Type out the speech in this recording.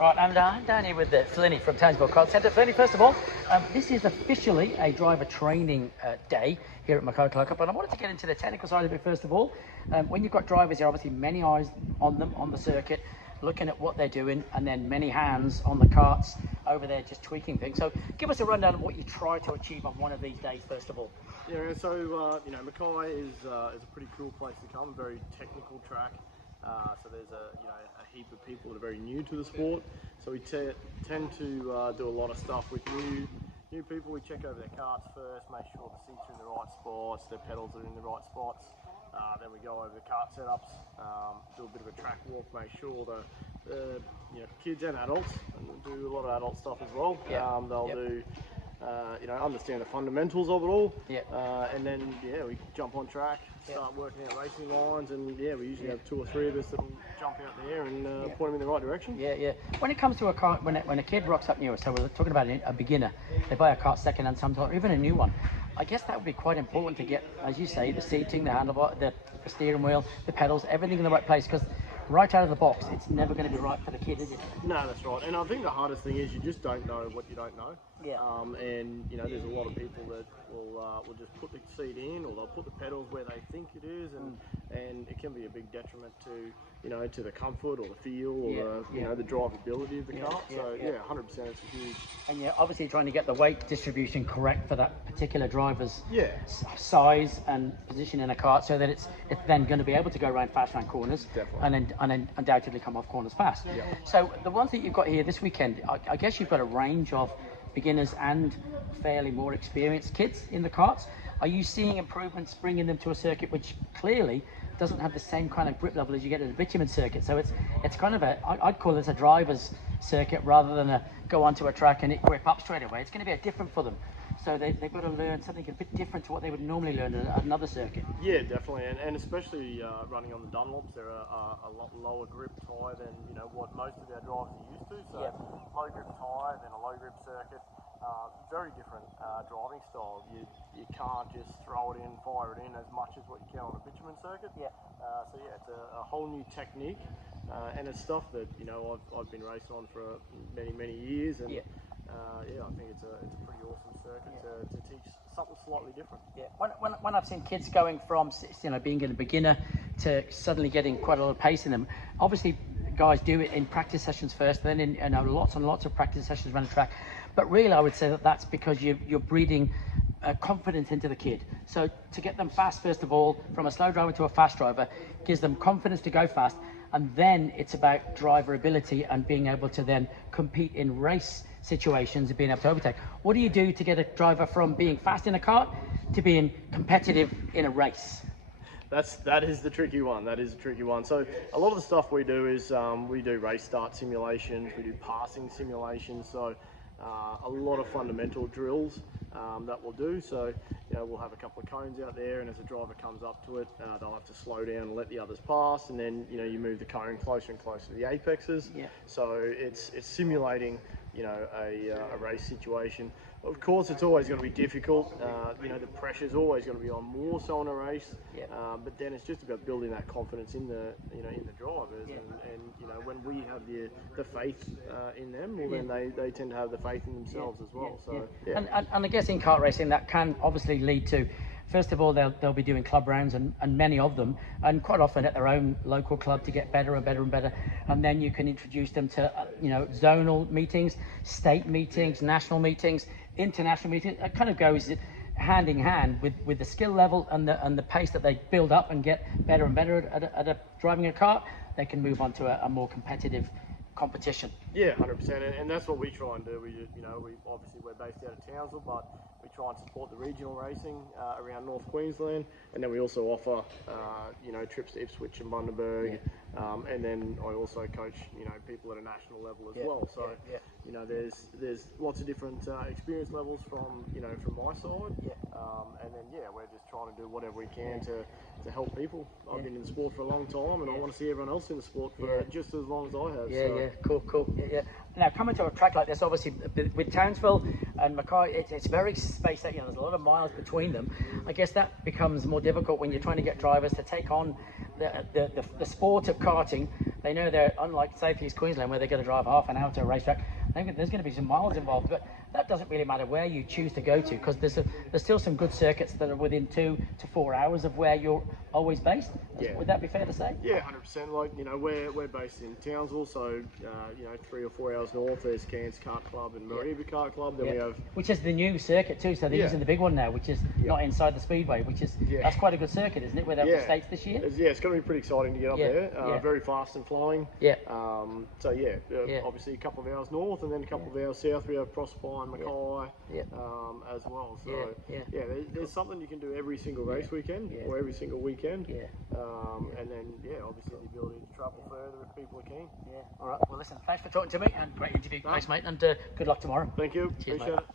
Right, and I'm down here with Flinny from Townsville Kart Centre. Flinny, first of all, this is officially a driver training day here at Mackay Kart Cup, and I wanted to get into the technical side of it first of all. When you've got drivers, there are obviously many eyes on them on the circuit, looking at what they're doing, and then many hands on the karts over there just tweaking things. So give us a rundown of what you try to achieve on one of these days, first of all. Yeah, so you know, Mackay is a pretty cool place to come. Very technical track. So there's a heap of people that are very new to the sport. So we tend to do a lot of stuff with new people. We check over their karts first, make sure the seats are in the right spots, their pedals are in the right spots. Then we go over the kart setups, do a bit of a track walk, make sure the kids and adults, and we'll do a lot of adult stuff as well. Yeah. They'll do. Understand the fundamentals of it all, and then we jump on track, start working out racing lines, and we usually have 2 or 3 of us that will jump out there and point them in the right direction. Yeah. When it comes to a kart, when a kid rocks up new, so we're talking about a beginner, they buy a kart second hand sometimes, or even a new one. I guess that would be quite important to get, as you say, the seating, the handlebar, the steering wheel, the pedals, everything in the right place, because right out of the box, it's never going to be right for the kid, is it? No, that's right. And I think the hardest thing is you just don't know what you don't know. Yeah. And there's a lot of people that will just put the seat in, or they'll put the pedals where they think it is, and it can be a big detriment to the comfort or the feel or the drivability of the car. So 100%, it's huge. And you're obviously trying to get the weight distribution correct for that particular driver's size and position in a kart, so that it's then going to be able to go around fast around corners. Definitely. and then undoubtedly come off corners fast. So the ones that you've got here this weekend, I guess you've got a range of beginners and fairly more experienced kids in the karts. Are you seeing improvements bringing them to a circuit which clearly doesn't have the same kind of grip level as you get at a bitumen circuit? So it's kind of I'd call this a driver's circuit rather than a go onto a track and it grip up straight away. It's going to be different for them. So they've got to learn something a bit different to what they would normally learn at another circuit. Yeah, definitely, and especially running on the Dunlops, they're a lot lower grip tyre than what most of our drivers are used to. So low grip tyre, then a low grip circuit. Very different driving style. You can't just throw it in, fire it in as much as what you can on a bitumen circuit. So it's a whole new technique, and it's stuff that I've been racing on for many years, and I think it's a pretty awesome circuit to teach something slightly different. When I've seen kids going from being a beginner to suddenly getting quite a lot of pace in them, obviously guys do it in practice sessions first, then in lots and lots of practice sessions around the track. But really, I would say that's because you're breeding confidence into the kid. So to get them fast, first of all, from a slow driver to a fast driver, gives them confidence to go fast, and then it's about driver ability and being able to then compete in race situations and being able to overtake. What do you do to get a driver from being fast in a kart to being competitive in a race? That is the tricky one. So a lot of the stuff we do is we do race start simulations, we do passing simulations. So a lot of fundamental drills that we'll do. So we'll have a couple of cones out there, and as a driver comes up to it, they'll have to slow down and let the others pass, and then you move the cone closer and closer to the apexes. So it's simulating a race situation. Of course, it's always going to be difficult. The pressure's always going to be on, more so in a race. But then it's just about building that confidence in the drivers, and when we have the faith in them, well, then they tend to have the faith in themselves as well. And I guess in kart racing that can obviously lead to, first of all, they'll be doing club rounds, and many of them, and quite often at their own local club, to get better and better and better. And then you can introduce them to zonal meetings, state meetings, national meetings, international meetings. It kind of goes hand in hand with the skill level and the pace that they build up and get better and better at driving a kart. They can move on to a more competitive competition. 100%, and that's what we try and do. We obviously we're based out of Townsville, but we try and support the regional racing around North Queensland, and then we also offer trips to Ipswich and Bundaberg, and then I also coach people at a national level as well. So there's lots of different experience levels from my side, and then we're just trying to do whatever we can to help people. I've been in the sport for a long time, and I want to see everyone else in the sport for just as long as I have. Cool. Now, coming to a track like this, obviously with Townsville and Mackay, it's very spaced out. There's a lot of miles between them. I guess that becomes more difficult when you're trying to get drivers to take on the sport of karting, They know they're, unlike South East Queensland, where they're going to drive half an hour to a racetrack. There's going to be some miles involved, but that doesn't really matter where you choose to go to, because there's still some good circuits that are within 2 to 4 hours of where you're always based. Yeah. Would that be fair to say? Yeah, 100%. Like, you know, we're based in Townsville, so you know, 3 or 4 hours north. There's Cairns Kart Club and Mareeba Kart Club. Then we have, which is the new circuit too. So they're using the big one now, which is not inside the speedway, which is that's quite a good circuit, isn't it? Where they're the States this year. It's going to be pretty exciting to get up there. Very fast and flowing. Yeah. So obviously a couple of hours north, and then a couple of hours south. We have Proserpine, Mackay, as well. So there's something you can do every single race weekend or every single weekend. And then obviously the ability to travel further if people are keen. All right. Well, listen. Thanks for talking to me, and great interview. Thanks, mate, and good luck tomorrow. Thank you. Cheers, Appreciate mate. it.